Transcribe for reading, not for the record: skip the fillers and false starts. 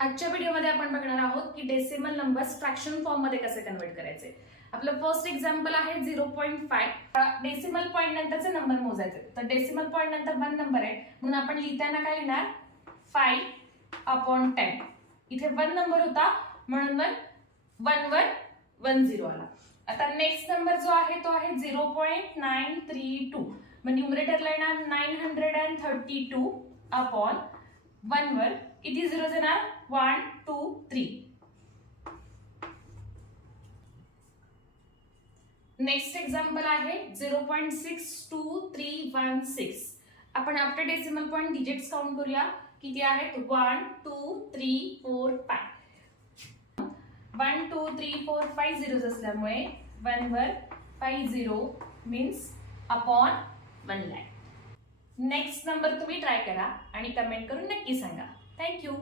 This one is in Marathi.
आजच्या व्हिडिओमध्ये आपण बघणार आहोत की डेसिमल नंबर्स फ्रॅक्शन फॉर्म मध्ये कसे कन्वर्ट करायचे। आपलं फर्स्ट एक्झाम्पल आहे 0.5। डेसिमल पॉइंट नंतरचे नंबर मोजायचे, तर डेसिमल पॉइंट नंतर 1 नंबर आहे म्हणून आपण लिहिताना काय लिहिणार 5/10। इथे 1 नंबर होता म्हणून 1 वर 10 आला। आता नेक्स्ट नंबर जो आहे तो आहे 0.932, मग न्यूमरेटरला येणार 932/1 वर किती झिरोज येणार 1 2 3। नेक्स्ट एक्झाम्पल आहे 0.62316। आपण after decimal point digits count करूया, किती आहेत 1 2 3 4 5। 1 2 3 4 5 झिरोज असल्यामुळे 1 वर 50 means upon 1 lakh. Next number तुम्ही ट्राय करा आणि कमेंट करून नक्की सांगा। थँक्यू।